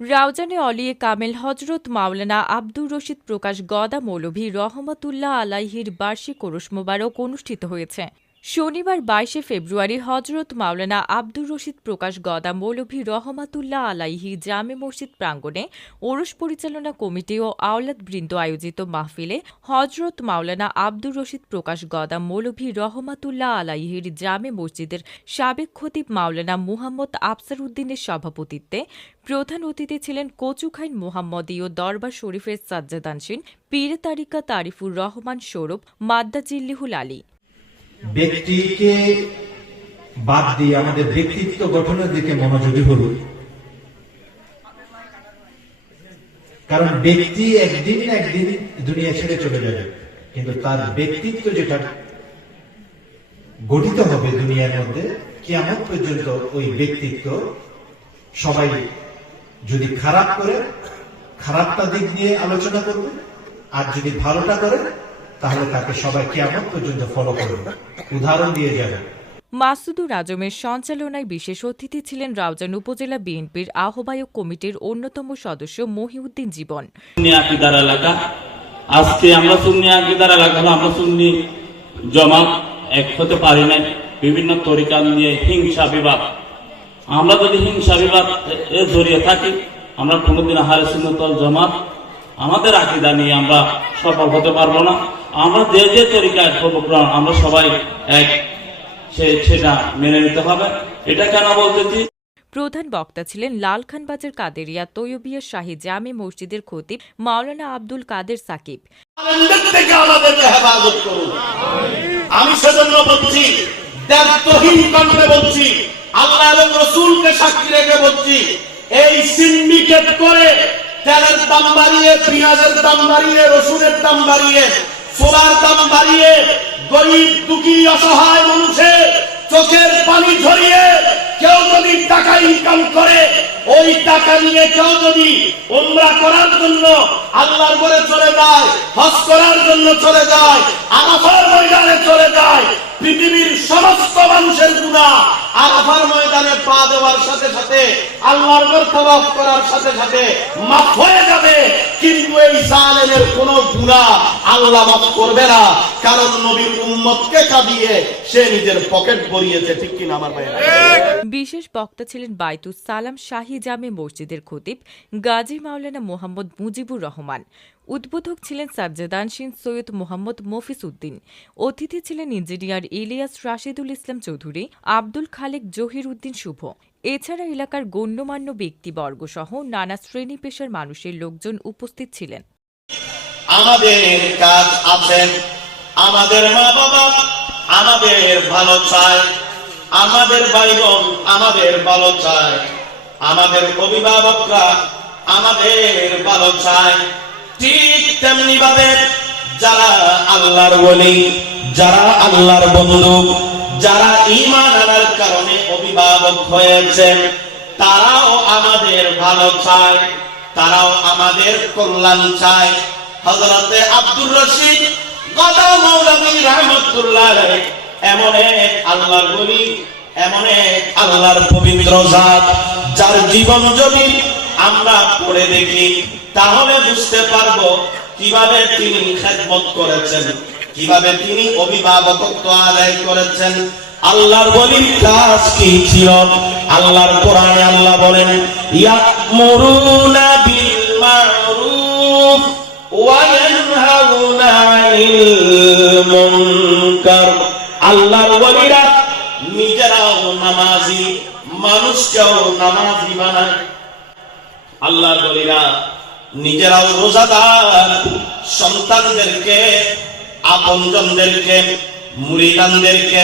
রাউজানে অলিয়ে কামেল হজরত মাওলানা আব্দুর রশিদ প্রকাশ গদা মৌলভী রহমতুল্লাহ আলাইহির বার্ষিক ওরস মোবারক অনুষ্ঠিত হয়েছে। শনিবার ২২ ফেব্রুয়ারি হজরত মাওলানা আব্দুর রশিদ প্রকাশ গদা মৌলভী রহমাতুল্লাহ আলাইহি জামে মসজিদ প্রাঙ্গণে ওরস পরিচালনা কমিটি ও আওলাদবৃন্দ আয়োজিত মাহফিলে হজরত মাওলানা আব্দুর রশিদ প্রকাশ গদা মৌলভী রহমাতুল্লাহ আলাইহির জামে মসজিদের সাবেক খতিব মাওলানা মুহাম্মদ আফসার উদ্দিনের সভাপতিত্বে প্রধান অতিথি ছিলেন কচুখাইন মোহাম্মদীয় দরবার শরীফের সাজ্জাদানশীন পীর তারিকা তারিফুর রহমান সৌরভ মাদ্দা জিল্লিহুল আলী। ব্যক্তিকে বাদ দিয়ে আমাদের ব্যক্তিত্ব গঠনের দিকে মনোযোগী হল, কারণ ব্যক্তি একদিন না একদিন দুনিয়া ছেড়ে চলে যাবে, কিন্তু তার ব্যক্তিত্ব যেটা গঠিত হবে দুনিয়ার মধ্যে কিয়ামত পর্যন্ত, ওই ব্যক্তিত্ব সবাই যদি খারাপ করে খারাপটা দিক নিয়ে আলোচনা করবে, আর যদি ভালোটা করে তাহলে তাকে সবাই কিয়ামত পর্যন্ত ফলো করবে, উদাহরণ দিয়ে যাবে। মাসুদুর আজমের সঞ্চালনায় বিশেষ অতিথি ছিলেন রাউজান উপজেলা বিএনপির আহ্বায়ক কমিটির অন্যতম সদস্য মহিউদ্দিন জীবন। আজকে আমরা সুন্নি আকীদার এলাকা, আমরা সুন্নি জামাত এক হতে পারি না, বিভিন্ন তরিকা নিয়ে হিংসা বিবাদ। আমরা যদি হিংসা বিবাদ এর জড়িয়ে থাকি, আমরা কোনোদিন আহলে সুন্নাত ওয়াল জামাত আমাদের আকীদা নিয়ে আমরা সফল হতে পারবো না। আমরা যে যে তরিকায় প্রোগ্রাম আমরা সবাই এক, সেটা মেনে নিতে হবে। এটা কেন বলতেছি? প্রধান বক্তা ছিলেন লালখানবাজার কাদেরিয়া তৈয়বিয়া শাহী জামে মসজিদের খতিব মাওলানা আব্দুল কাদের সাকিব। আমি সেজন্য বলছি, দায়িত্বহীন কণ্ঠে বলছি, আল্লাহ এবং রাসূলকে সাক্ষী রেখে বলছি, এই সিন্ডিকেট করে তেলের দাম বাড়িয়ে, পেঁয়াজের দাম বাড়িয়ে, রসুনের দাম বাড়িয়ে, সোলার দাম বাড়িয়ে, গরিব দুঃখী অসহায় মানুষের চোখের পানি ঝরিয়ে কেউ যদি টাকা ইনকাম করে, ওই টাকা নিয়ে কেউ যদি উমরা করার জন্য আল্লাহর ঘরে চলে যায়, হজ করার জন্য চলে যায়, আরাফার ময়দানে চলে যায়, পৃথিবীর সমস্ত মানুষের গুনাহ আরাফার ময়দানে পা দেওয়ার সাথে সাথে, আল্লাহর ঘর তওয়াফ করার সাথে সাথে মাফ হয়ে যাবে। কিন্তু এই জালেমের কোনো গুনাহ আল্লাহ মাফ করবে না, কারণ নবীর উম্মতকে কাঁদিয়ে সে নিজের পকেট ভরিয়েছে। ঠিক কিনা আমার ভাইরা? বিশেষ বক্তা ছিলেন বাইতুস সালাম শাহী জামে মসজিদের খতিব গাজী মাওলানা মোহাম্মদ মুজিবুর রহমান। উদ্বোধক ছিলেন সাজ্জাদানশীন সৈয়দ মোহাম্মদ মফিজ উদ্দিন। অতিথি ছিলেন ইঞ্জিনিয়ার ইলিয়াস রাশিদুল ইসলাম চৌধুরী, আব্দুল খালেক জহির উদ্দিন শুভ। এছাড়া এলাকার গণ্যমান্য ব্যক্তিবর্গ সহ নানা শ্রেণী পেশার মানুষের লোকজন উপস্থিত ছিলেন। আমাদের কাজ আছে, আমাদের মা বাবা আমাদের ভালো চায়, আমাদের ভাই বোন আমাদের ভালো চায়, আমাদের অভিভাবকরা আমাদের ভালো চায়। ঠিক তেমনি ভাবে যারা আল্লাহর ওলি, যারা আল্লাহর বন্ধু, যারা ঈমান আনার কারণে অভিভাবক হয়েছেন, তারাও আমাদের ভালো চায়, তারাও আমাদের কল্যাণ চায়। হযরতে আব্দুর রশিদ গদা মৌলভী রহমাতুল্লাহ আলাইহি এমন এক আল্লাহর ওলি, এমন এক আল্লাহর পবিত্র জাত, যার জীবন যদি আমরা পড়ে দেখি তাহলে বুঝতে পারবো কিভাবে তিনি খেদমত করেছেন, কিভাবে তিনি অভিভাবকত্ব আদায় করেছেন। আল্লাহর ওলির কাজ কি ছিল? আল্লাহর কোরআনে আল্লাহ বলেন, ইয়ামুরুনা বিল মারুফ ওয়া ইয়ানহাউনা আনিল মুনকার। আল্লাহর ওলিরা নিজেরাও নামাজি, মানুষকেও নামাজি বানায়। আল্লাহর ওলিরা নিজেরাও রোজাদার, সন্তানদেরকে, আপনজনদেরকে, মুরিদানদেরকে,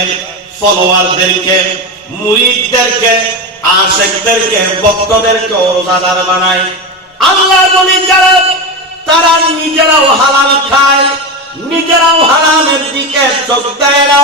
ফলোয়ারদেরকে, মুরিদদেরকে, আশিকদেরকে, ভক্তদেরকে রোজাদার বানায়। আল্লাহর ওলি যারা, তারা নিজেরাও হালাল খায়, নিজেরাও হারামের দিকে চোখ দেয় না,